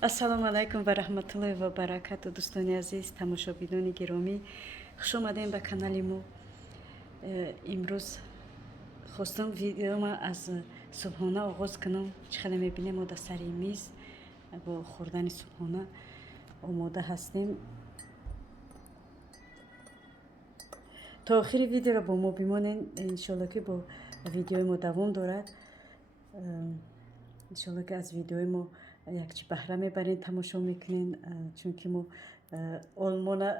ассалому алайкум ва раҳматуллоҳи ва баракату. дӯстони азиз, тамошобинони гиромӣ, хуш омадем ба канали мо. имрӯз хостам видеома аз субҳона оғоз кунам. чӣ хеле мебинем мо дар сари миз бо хӯрдани субҳона омода ҳастем. то охири видеоро бо мо бимонед. иншоалло ки бо видеои мо давом дорад. иншоалло ки аз видеои мо якчи баҳра мебарен, тамошо мекунен, чунки мо олмона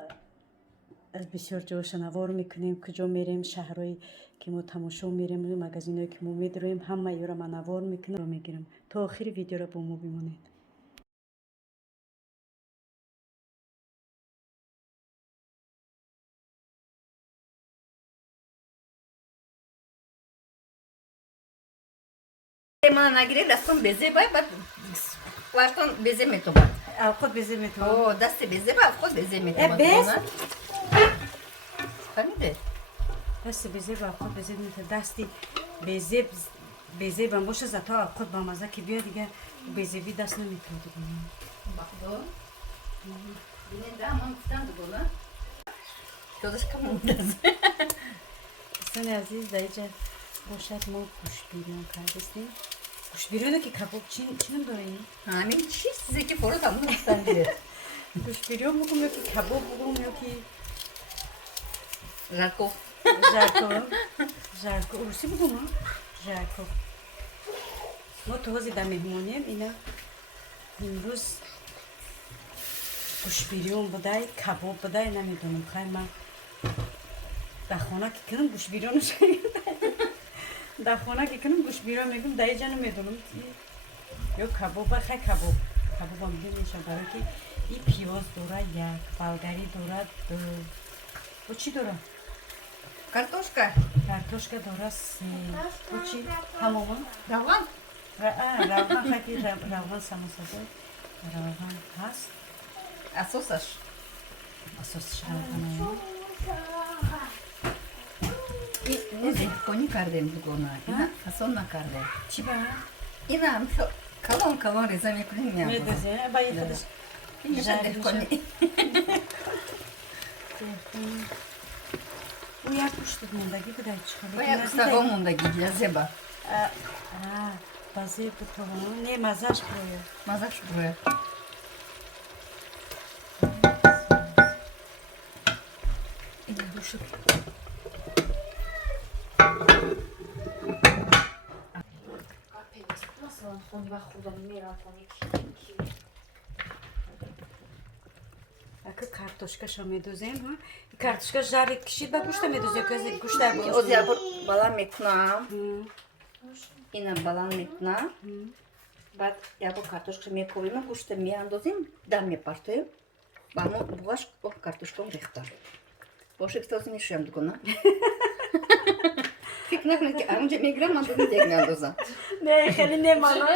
бисёр ҷоҳоша навор мекунем. куҷо мерем, шаҳрҳое ки мо тамошо мерем, магазинҳое ки мо медуроем, ҳама ёро ман навор мекунам, мегирам. то охири видеоро бо мо бимонед. Мана нагиред дастон безе бай бад вартон безе метобад. Алхот безе метавон. О, дасте безе ба алхот безе метобад. без? Фаҳмиде? дасти безе ба алхот безе метавон. дасти безе бам боша зато алхот ба маза ки биё дига безеби даст наметавон дига. Бахдо. Бинед да ман гуфтам дугона. Ёдашка мундаз. дӯстони азиз, дар инҷа бошад мо гӯштбирён кардастем. гӯштбирёне ки кабоб чинам дорем? Ҳамин чӣ чизе ки форат ҳамун гуфтам ди. гӯштбирён бугум ё ки кабоб бугум ё ки Жарков. жарко урусӣ бугум жарко. мо този дар меҳмонем. ина имрӯз гӯштбирён будай, кабоб будай, намедонам. хай ман дар хона ки кунам гӯштбирёнаш дар хона ки кунам гӯштбирён мегум, дар инҷа намедонам ё кабоба. хай кабобам бимешам, барои ки и пиёз дорад, як болгарӣ дорад, бо чӣ дорад? Картошка. картошка дорад, се бо чӣ тамома? Равған. равған. хайки равған самосада равған ҳаст. Асосаш. асосиш равған. Не зеҳконӣ кардем дугона. Ина фасон накардем. чӣ ба Ина калон реза мекунем. медозе ба ин худаш Меша деҳконӣ. ӯ як пуштид мондагӣ будай чӣ Ба як пустаҳо мондагӣ для зеба. ба зебу тавон не маззаш боё. Мазаш буроя. ина бошад. ака картошкаша медозем. картошка жари кишид ба гӯшта медозе гӯшта Озя баланд мекунам. Ина баланд мекунам. Баъд яко картошка мекобем, гӯшта меандозем, дам мепартоем. Ба ҳамон буғаш картошкаам рехта. Боше ки тоз мешӯям дугона. фикр накунед ки онҷа мегирам ман додин дег меандозам. не хеле не мано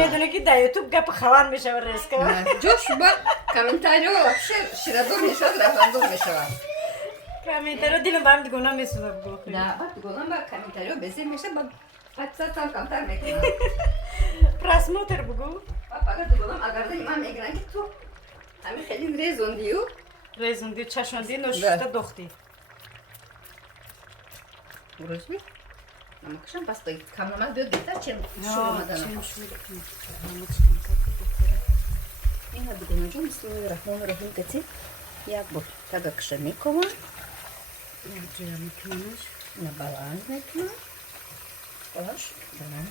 медоне ки дар ютуб гапи хаван мешава резка. ҷош ба комментарио вообще ширадор мешавад, рафандор мешавад. комментарио дилам барам дигона месӯзад. Да, баъд дугона ба комментарио безе мешавад, ба 500 камтар мекунам. просмотр бугу. Фақат дугонам агардан ман мегирам ки ту ҳамин хеле резондию. резунди чашманди ношуста дохти. Розби? Намакашам пастой. Камнамак биёд беҳтар, чем шур омаданам. Ина дугонаҷон бисмиллаҳи раҳмони раҳим кати як бор тагакаша мекавам. як ҷоя мекунамаш. Ина баланд мекунам. Балаш баланд.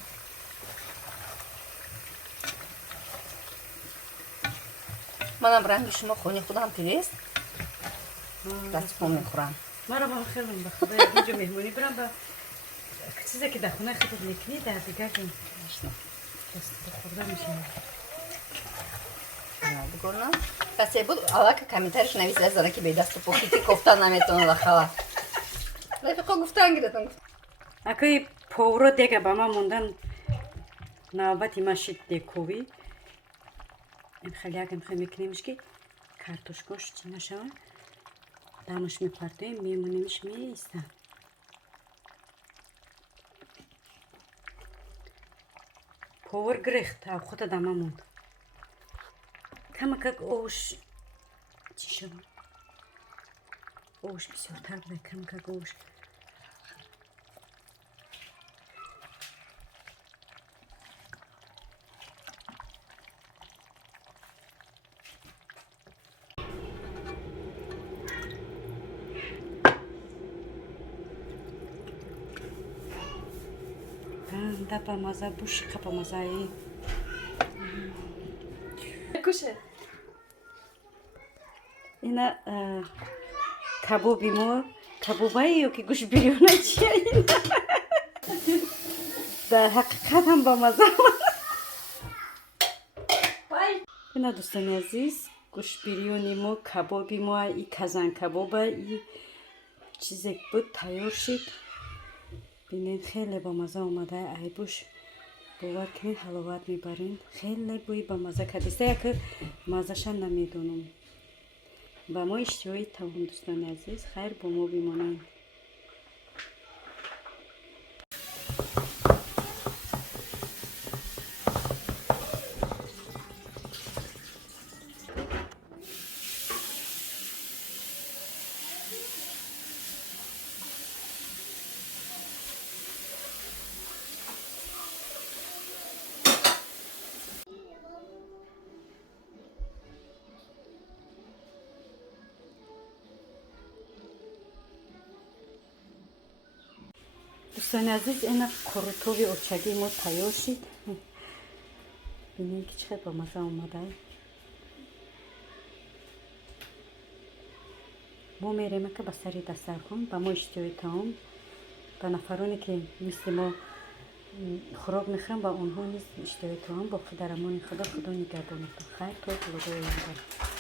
манам ранги шумо хони худам пирест. дастмо мехӯрам. маро хеле ба худо ҷо меҳмонӣ бирам ба чизе ки дар хонаи худат мекунӣ дар дигар хӯрда мешавад. Дугона касе буд алака комментариш нависа зада ки бедасту покити кофта наметавонад хала. Рафиқо гуфтан гиратон гуфт. акои повро дега ба ман мондан навбати машид дековӣ. ин хеле ягам хеле мекунемш ки картошкош чӣ нашавад. дамаш мепартоем, мемонемш меистад. پاور گریخت او خود دمه موند کمک اوش چی شد اوش بسیارتر بوده کمک اوش ده با مزه بوش کپا مزه ای کشه اینا کبابی ما کبابایی که گوش بیرونه چیه اینا در حقیقت هم با مزه اینا دوستان عزیز گوش بیرونی ما کبابی ما ای کزان کباب ای چیزی بود تیار شد بینید خیلی با مزه اومده ای بوش باور کنید حلاوت میبرین خیلی بوی با مزه کدیسته که مزهشان نمیدونم با ما اشتیایی تمام دوستان عزیز خیر با ما بیمانید دوستان عزیز این کروتوی اوچگی ما تیار شد بینید که چقدر با مزه اومده ما میریم که به سری دسترخوان با ما اشتیای تمام به نفرانی که مثل ما خوراک میخورن با اونها نیز اشتیای تمام با خدا امان خدا نگهدارتون خیر تا خدا